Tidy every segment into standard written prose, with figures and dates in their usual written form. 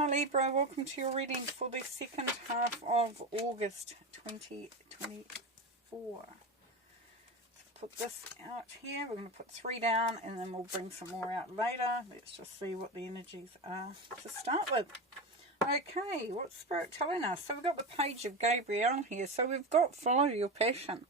Hi Libra, welcome to your reading for the second half of August 2024. Put this out here. We're going to put 3 down and then we'll bring some more out later. Let's just see what the energies are to start with. Okay, what's Spirit telling us? So we've got the Page of Gabriel here. So we've got follow your passion.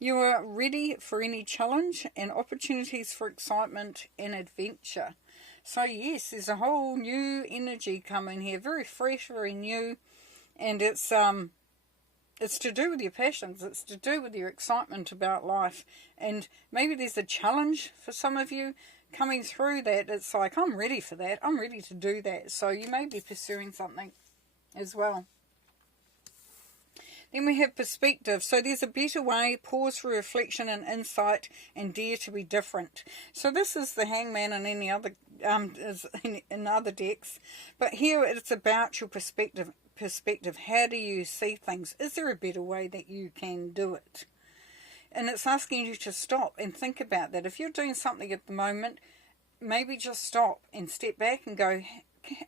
You are ready for any challenge and opportunities for excitement and adventure. So yes, there's a whole new energy coming here. Very fresh, very new. And it's to do with your passions. It's to do with your excitement about life. And maybe there's a challenge for some of you coming through that. It's like, I'm ready for that. I'm ready to do that. So you may be pursuing something as well. Then we have perspective. So there's a better way. Pause for reflection and insight and dare to be different. So this is the Hangman and any other in other decks. But here it's about your perspective. How do you see things? Is there a better way that you can do it? And it's asking you to stop and think about that. If you're doing something at the moment, maybe just stop and step back and go,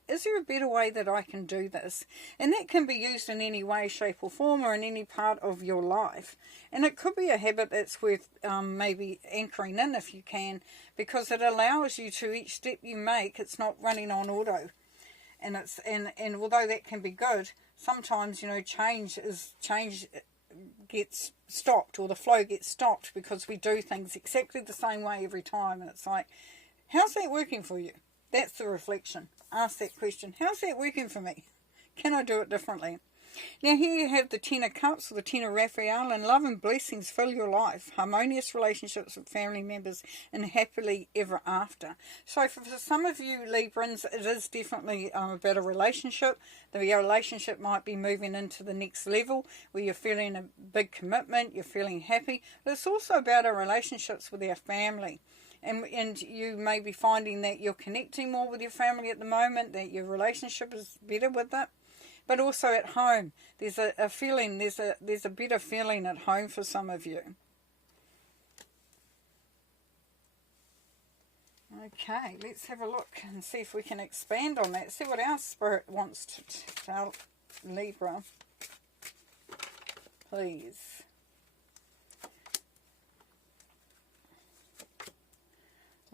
is there a better way that I can do this? And that can be used in any way, shape or form, or in any part of your life. And it could be a habit that's worth maybe anchoring in if you can, because it allows you to, each step you make, it's not running on auto. And it's and although that can be good, sometimes, you know, change gets stopped, or the flow gets stopped, because we do things exactly the same way every time. And it's like, how's that working for you? That's the reflection. Ask that question. How's that working for me? Can I do it differently? Now here you have the Ten of Cups, or the Ten of Raphael, and love and blessings fill your life. Harmonious relationships with family members and happily ever after. So for some of you Librans, it is definitely about a relationship. The relationship might be moving into the next level where you're feeling a big commitment, you're feeling happy. But it's also about our relationships with our family. And you may be finding that you're connecting more with your family at the moment, that your relationship is better with it. But also at home, there's a feeling, there's a better feeling at home for some of you. Okay, let's have a look and see if we can expand on that. See what our Spirit wants to tell Libra. Please.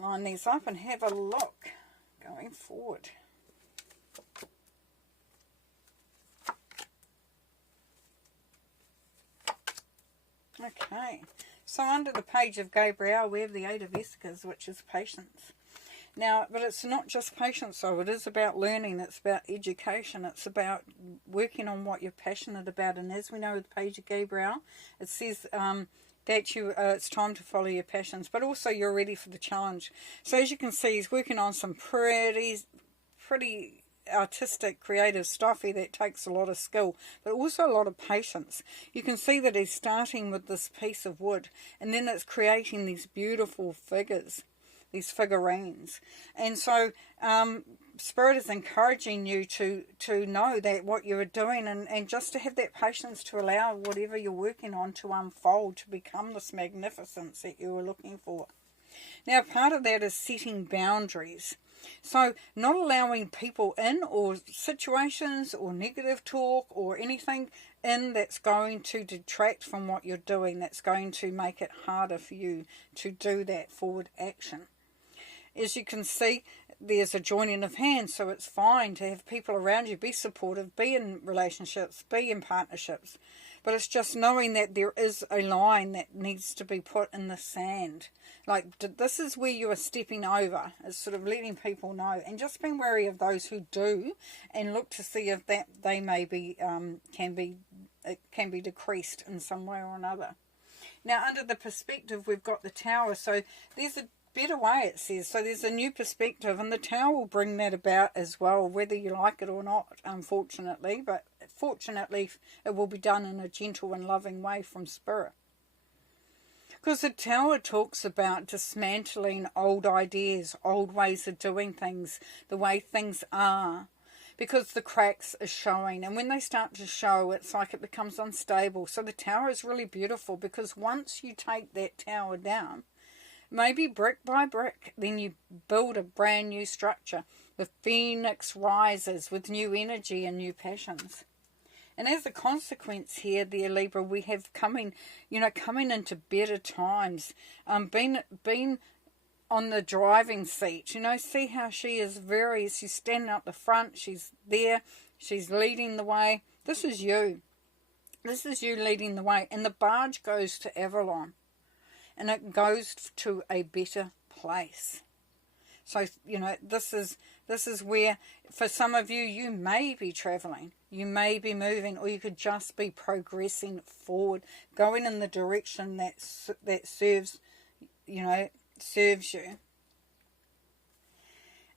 Line these up and have a look going forward. Okay, so under the Page of Gabriel we have the Eight of Issachars, which is patience. Now, but it's not just patience though, it is about learning, it's about education, it's about working on what you're passionate about. And as we know with the Page of Gabriel, it says that it's time to follow your passions, but also you're ready for the challenge. So as you can see, he's working on some pretty artistic, creative stuff here that takes a lot of skill, but also a lot of patience. You can see that he's starting with this piece of wood, and then it's creating these beautiful figures, these figurines. And so Spirit is encouraging you to know that what you're doing, and just to have that patience to allow whatever you're working on to unfold, to become this magnificence that you were looking for. Now, part of that is setting boundaries. So not allowing people in, or situations or negative talk or anything in that's going to detract from what you're doing, that's going to make it harder for you to do that forward action. As you can see, there's a joining of hands, so it's fine to have people around you, be supportive, be in relationships, be in partnerships. But it's just knowing that there is a line that needs to be put in the sand. Like, this is where you are stepping over. It's sort of letting people know. And just being wary of those who do, and look to see if that they may be, can be decreased in some way or another. Now, under the perspective, we've got the Tower. So there's a better way, it says. So there's a new perspective, and the Tower will bring that about as well, whether you like it or not, unfortunately. But fortunately, it will be done in a gentle and loving way from Spirit. Because the Tower talks about dismantling old ideas, old ways of doing things, the way things are. Because the cracks are showing, and when they start to show, it's like it becomes unstable. So the Tower is really beautiful, because once you take that Tower down, maybe brick by brick, then you build a brand new structure. The phoenix rises with new energy and new passions. And as a consequence here, dear Libra, we have coming into better times. Been on the driving seat. See how she's standing up the front. She's there. She's leading the way. This is you. This is you leading the way. And the barge goes to Avalon. And it goes to a better place. So, this is where, for some of you, you may be traveling. You may be moving, or you could just be progressing forward, going in the direction that serves you.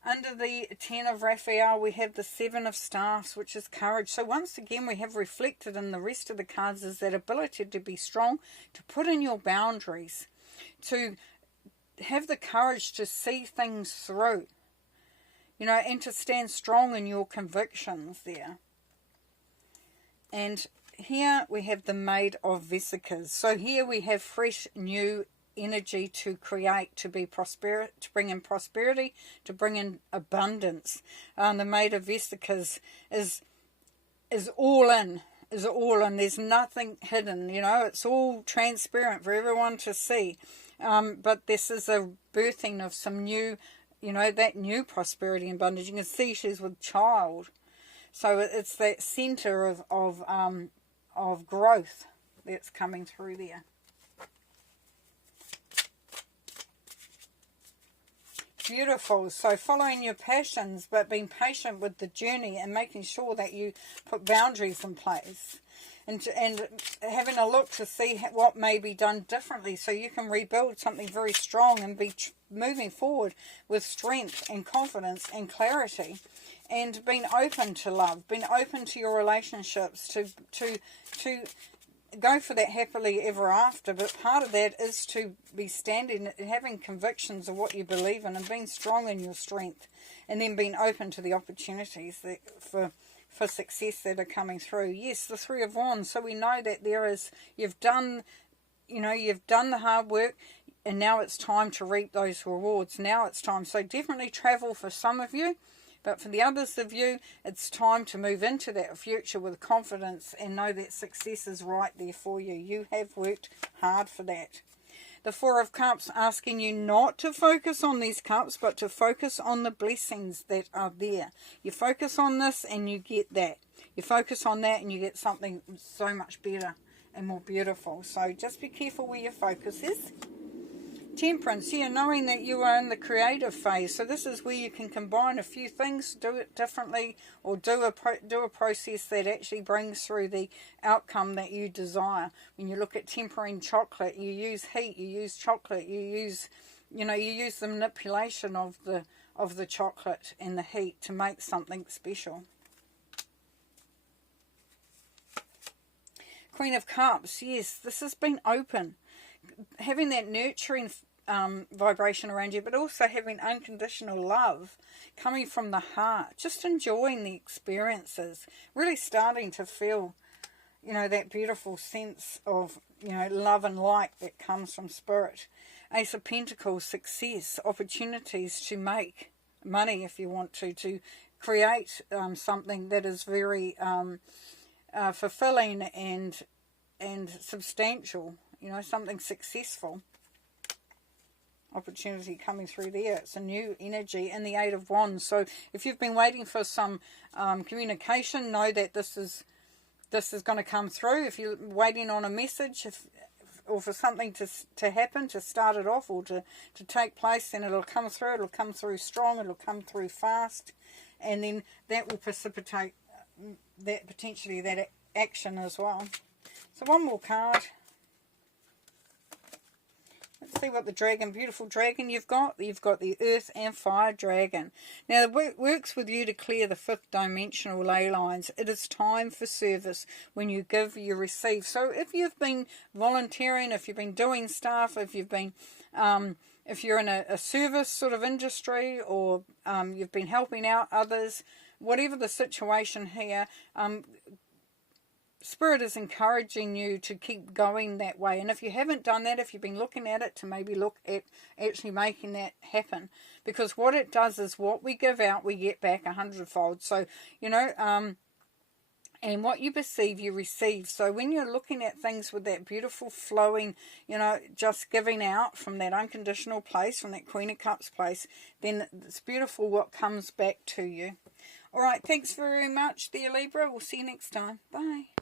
Under the 10 of Raphael, we have the 7 of Staffs, which is courage. So once again, we have reflected in the rest of the cards is that ability to be strong, to put in your boundaries, to have the courage to see things through, and to stand strong in your convictions there. And here we have the Maid of Vesicas. So here we have fresh, new energy to create, to bring in prosperity, to bring in abundance. The Maid of Vesicas is all in. There's nothing hidden. It's all transparent for everyone to see. But this is a birthing of some new, that new prosperity and abundance. You can see she's with child. So it's that center of growth that's coming through there. Beautiful. So following your passions, but being patient with the journey and making sure that you put boundaries in place. And having a look to see what may be done differently so you can rebuild something very strong and be moving forward with strength and confidence and clarity, and being open to love, being open to your relationships, to go for that happily ever after. But part of that is to be standing, having convictions of what you believe in and being strong in your strength, and then being open to the opportunities that for success that are coming through. Yes, the 3 of Wands. So we know that you've done the hard work, and now it's time to reap those rewards. Now it's time. So definitely travel for some of you, but for the others of you, it's time to move into that future with confidence and know that success is right there for you. You have worked hard for that. The 4 of Cups asking you not to focus on these cups, but to focus on the blessings that are there. You focus on this and you get that. You focus on that and you get something so much better and more beautiful. So just be careful where your focus is. Temperance, knowing that you are in the creative phase. So this is where you can combine a few things, do it differently, or do a process that actually brings through the outcome that you desire. When you look at tempering chocolate, you use heat, you use chocolate, you use the manipulation of the chocolate and the heat to make something special. Queen of Cups, yes, this has been open. Having that nurturing vibration around you, but also having unconditional love coming from the heart, just enjoying the experiences, really starting to feel, that beautiful sense of, love and light that comes from spirit. Ace of Pentacles, success, opportunities to make money if you want to create something that is very fulfilling and substantial. Something successful. Opportunity coming through there. It's a new energy. And the 8 of Wands. So if you've been waiting for some communication, know that this is going to come through. If you're waiting on a message, or for something to happen, to start it off, or to take place, then it'll come through. It'll come through strong. It'll come through fast. And then that will precipitate potentially that action as well. So one more card. Let's see what the beautiful dragon you've got. You've got the Earth and Fire Dragon. Now, it works with you to clear the 5th dimensional ley lines. It is time for service. When you give, you receive. So if you've been volunteering, if you've been doing stuff, if you've been, if you're in a service sort of industry, or you've been helping out others, whatever the situation here, Spirit is encouraging you to keep going that way. And if you haven't done that, if you've been looking at it, to maybe look at actually making that happen. Because what it does is what we give out, we get back 100-fold. So, you know, and what you perceive, you receive. So when you're looking at things with that beautiful flowing, you know, just giving out from that unconditional place, from that Queen of Cups place, then it's beautiful what comes back to you. All right, thanks very much, dear Libra. We'll see you next time. Bye.